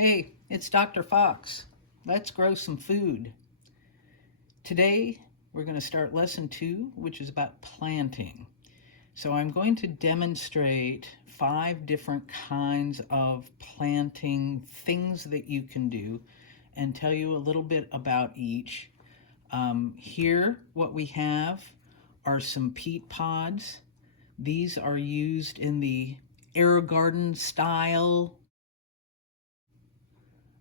Hey, it's Dr. Fox. Let's grow some food. Today, we're going to start lesson 2, which is about planting. So I'm going to demonstrate 5 different kinds of planting things that you can do and tell you a little bit about each. Here, what we have are some peat pods. These are used in the air garden style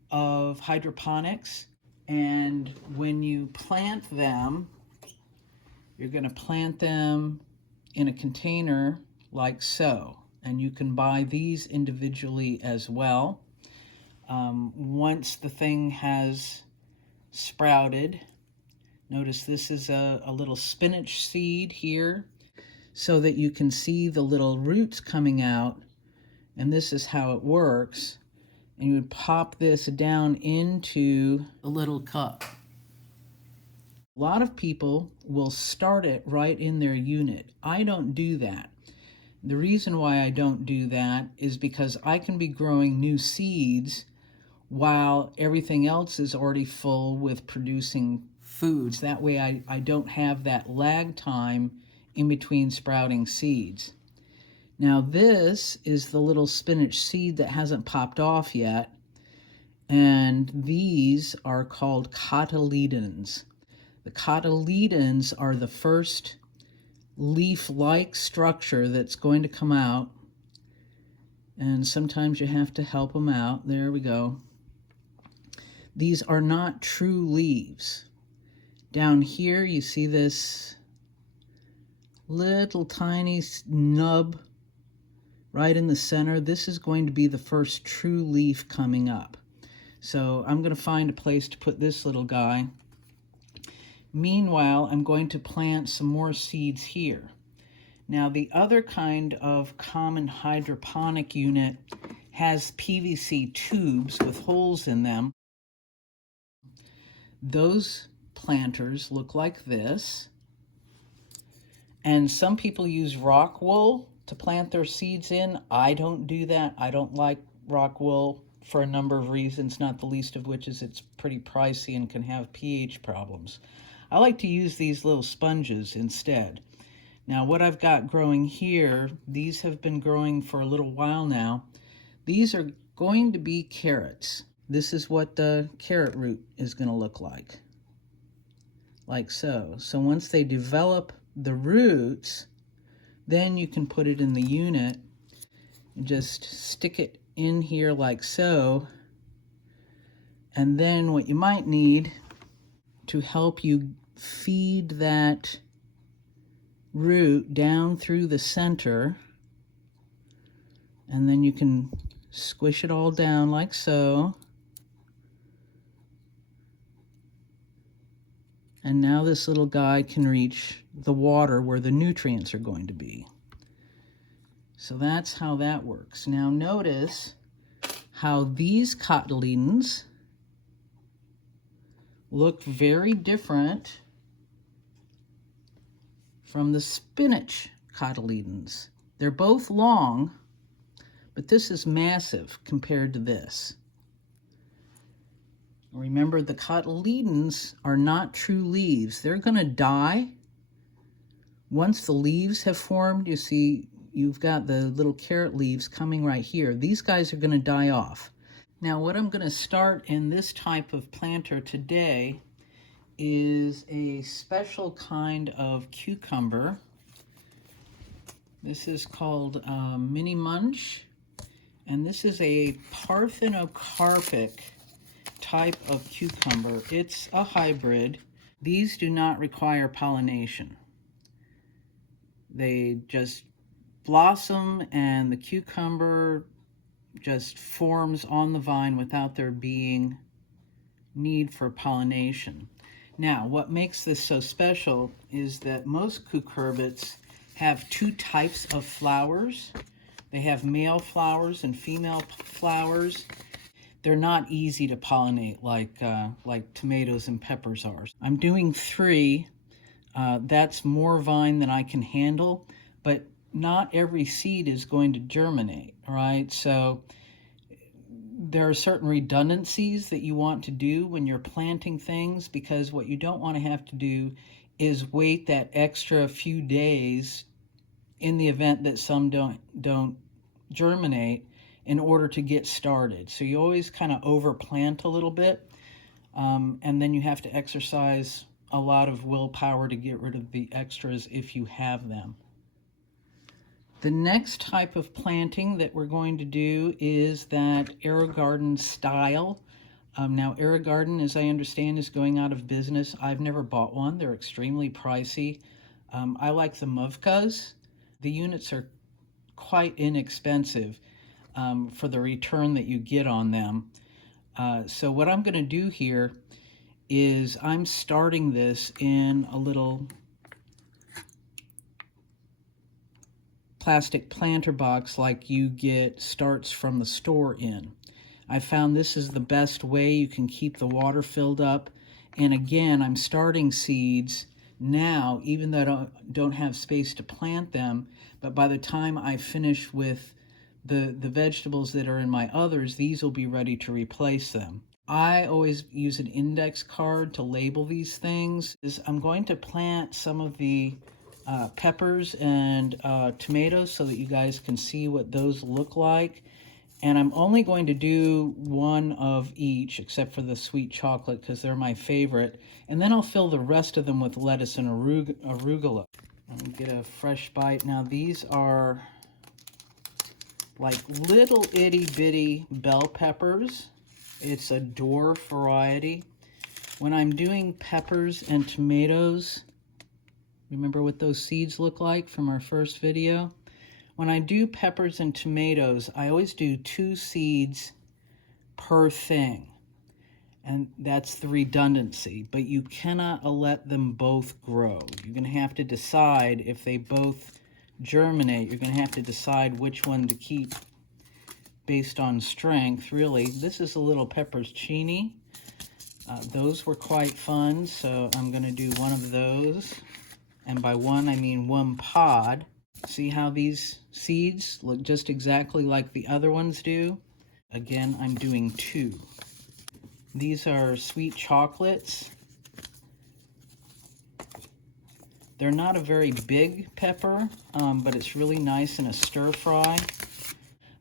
of hydroponics, and when you plant them, you're going to plant them in a container like so, and you can buy these individually as well. Once the thing has sprouted, notice this is a little spinach seed here so that you can see the little roots coming out, and this is how it works. And you would pop this down into a little cup. A lot of people will start it right in their unit. I don't do that. The reason why I don't do that is because I can be growing new seeds while everything else is already full with producing foods. That way I don't have that lag time in between sprouting seeds. Now this is the little spinach seed that hasn't popped off yet, and these are called cotyledons. The cotyledons are the first leaf-like structure that's going to come out, and sometimes you have to help them out. There we go. These are not true leaves. Down here you see this little tiny nub right in the center. This is going to be the first true leaf coming up. So I'm going to find a place to put this little guy. Meanwhile, I'm going to plant some more seeds here. Now, the other kind of common hydroponic unit has PVC tubes with holes in them. Those planters look like this. And some people use rock wool to plant their seeds in. I don't do that. I don't like rock wool for a number of reasons, not the least of which is it's pretty pricey and can have pH problems. I like to use these little sponges instead. Now what I've got growing here, these have been growing for a little while now. These are going to be carrots. This is what the carrot root is going to look like so. So once they develop the roots, then you can put it in the unit and just stick it in here like so. And then what you might need to help you feed that root down through the center, and then you can squish it all down like so. And now this little guy can reach the water where the nutrients are going to be. So that's how that works. Now notice how these cotyledons look very different from the spinach cotyledons. They're both long, but this is massive compared to this. Remember, the cotyledons are not true leaves. They're going to die once the leaves have formed. You see, you've got the little carrot leaves coming right here. These guys are going to die off. Now, what I'm going to start in this type of planter today is a special kind of cucumber. This is called Mini Munch, and this is a parthenocarpic type of cucumber. It's a hybrid. These do not require pollination. They just blossom and the cucumber just forms on the vine without there being need for pollination. Now, what makes this so special is that most cucurbits have 2 types of flowers. They have male flowers and female flowers. They're not easy to pollinate like tomatoes and peppers are. I'm doing 3. That's more vine than I can handle, but not every seed is going to germinate, right? So there are certain redundancies that you want to do when you're planting things, because what you don't want to have to do is wait that extra few days in the event that some don't germinate in order to get started. So you always kind of overplant a little bit, and then you have to exercise a lot of willpower to get rid of the extras if you have them. The next type of planting that we're going to do is that AeroGarden style. Now AeroGarden, as I understand, is going out of business. I've never bought one. They're extremely pricey. I like the Muvkas. The units are quite inexpensive for the return that you get on them. So what I'm going to do here is I'm starting this in a little plastic planter box like you get starts from the store in. I found this is the best way you can keep the water filled up. And again, I'm starting seeds now, even though I don't have space to plant them, but by the time I finish with the vegetables that are in my others, these will be ready to replace them. I always use an index card to label these things. I'm going to plant some of the peppers and tomatoes so that you guys can see what those look like. And I'm only going to do one of each, except for the sweet chocolate, because they're my favorite. And then I'll fill the rest of them with lettuce and arugula. Let me get a fresh bite. Now these are like little itty bitty bell peppers. It's a dwarf variety. When I'm doing peppers and tomatoes, remember what those seeds look like from our first video? When I do peppers and tomatoes, I always do 2 seeds per thing. And that's the redundancy. But you cannot let them both grow. You're going to have to decide if they both germinate. You're going to have to decide which one to keep based on strength, really. This is a little pepperoncini. Those were quite fun, so I'm going to do one of those. And by one, I mean one pod. See how these seeds look just exactly like the other ones do? Again, I'm doing 2. These are sweet chocolates. They're not a very big pepper, but it's really nice in a stir fry.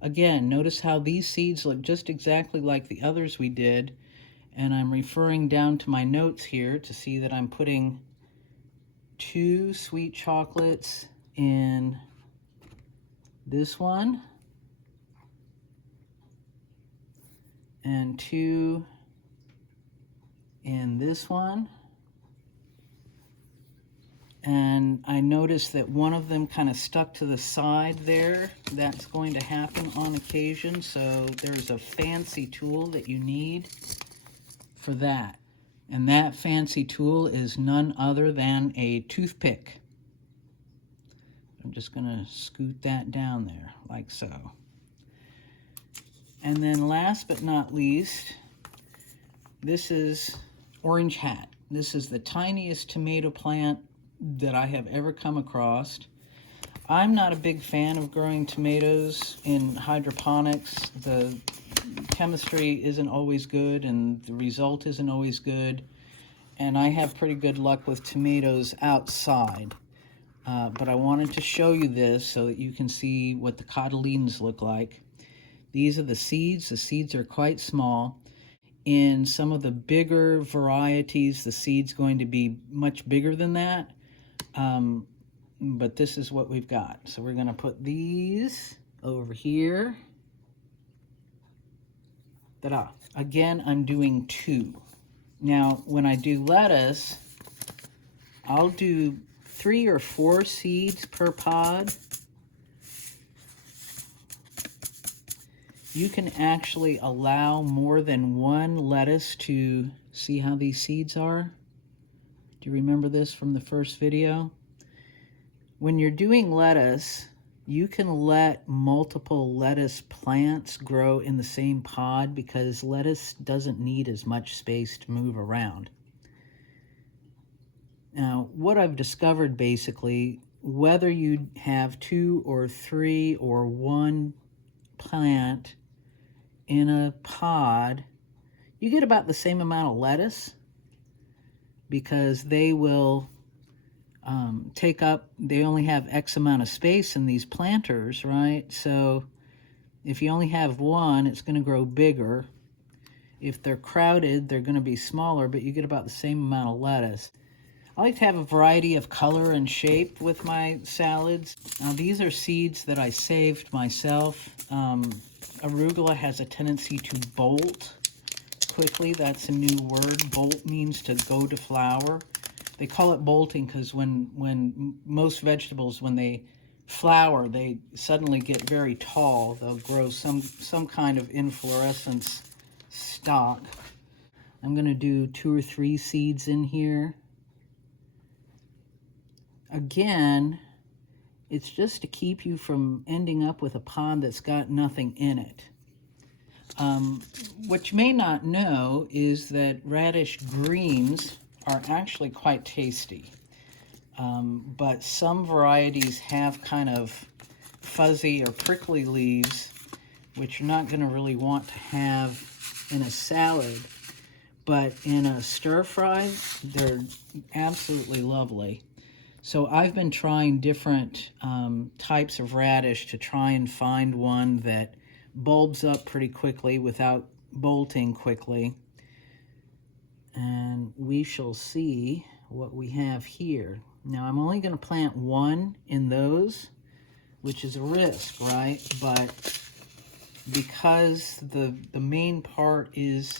Again, notice how these seeds look just exactly like the others we did. And I'm referring down to my notes here to see that I'm putting 2 sweet chocolates in this one and 2 in this one. And I noticed that one of them kind of stuck to the side there. That's going to happen on occasion, so there's a fancy tool that you need for that. And that fancy tool is none other than a toothpick. I'm just going to scoot that down there, like so. And then last but not least, this is Orange Hat. This is the tiniest tomato plant that I have ever come across. I'm not a big fan of growing tomatoes in hydroponics. The chemistry isn't always good and the result isn't always good. And I have pretty good luck with tomatoes outside. But I wanted to show you this so that you can see what the cotyledons look like. These are the seeds. The seeds are quite small. In some of the bigger varieties, the seed's going to be much bigger than that. But this is what we've got. So we're going to put these over here. Ta-da. Again, I'm doing 2. Now, when I do lettuce, I'll do 3 or 4 seeds per pod. You can actually allow more than one lettuce to see how these seeds are. Do you remember this from the first video? When you're doing lettuce, you can let multiple lettuce plants grow in the same pod because lettuce doesn't need as much space to move around. Now, what I've discovered basically, whether you have 2 or 3 or 1 plant in a pod, you get about the same amount of lettuce, because they will take up, they only have X amount of space in these planters, right? So if you only have one, it's going to grow bigger. If they're crowded, they're going to be smaller, but you get about the same amount of lettuce. I like to have a variety of color and shape with my salads. Now, these are seeds that I saved myself. Arugula has a tendency to bolt quickly. That's a new word. Bolt means to go to flower. They call it bolting because when most vegetables, when they flower, they suddenly get very tall. They'll grow some kind of inflorescence stalk. I'm going to do 2 or 3 seeds in here. Again, it's just to keep you from ending up with a pond that's got nothing in it. What you may not know is that radish greens are actually quite tasty. But some varieties have kind of fuzzy or prickly leaves, which you're not going to really want to have in a salad. But in a stir fry, they're absolutely lovely. So I've been trying different types of radish to try and find one that bulbs up pretty quickly without bolting quickly. And we shall see what we have here. Now, I'm only going to plant one in those, which is a risk, right? But because the main part is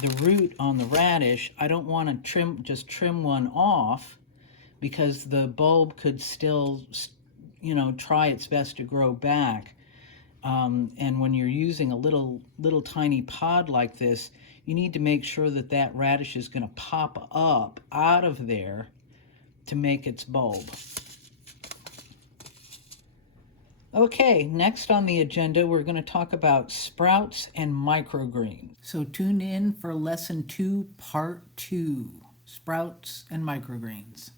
the root on the radish, I don't want to just trim one off, because the bulb could still, try its best to grow back. And when you're using a little tiny pod like this, you need to make sure that that radish is going to pop up out of there to make its bulb. Okay, next on the agenda, we're going to talk about sprouts and microgreens. So tune in for lesson 2, part 2, sprouts and microgreens.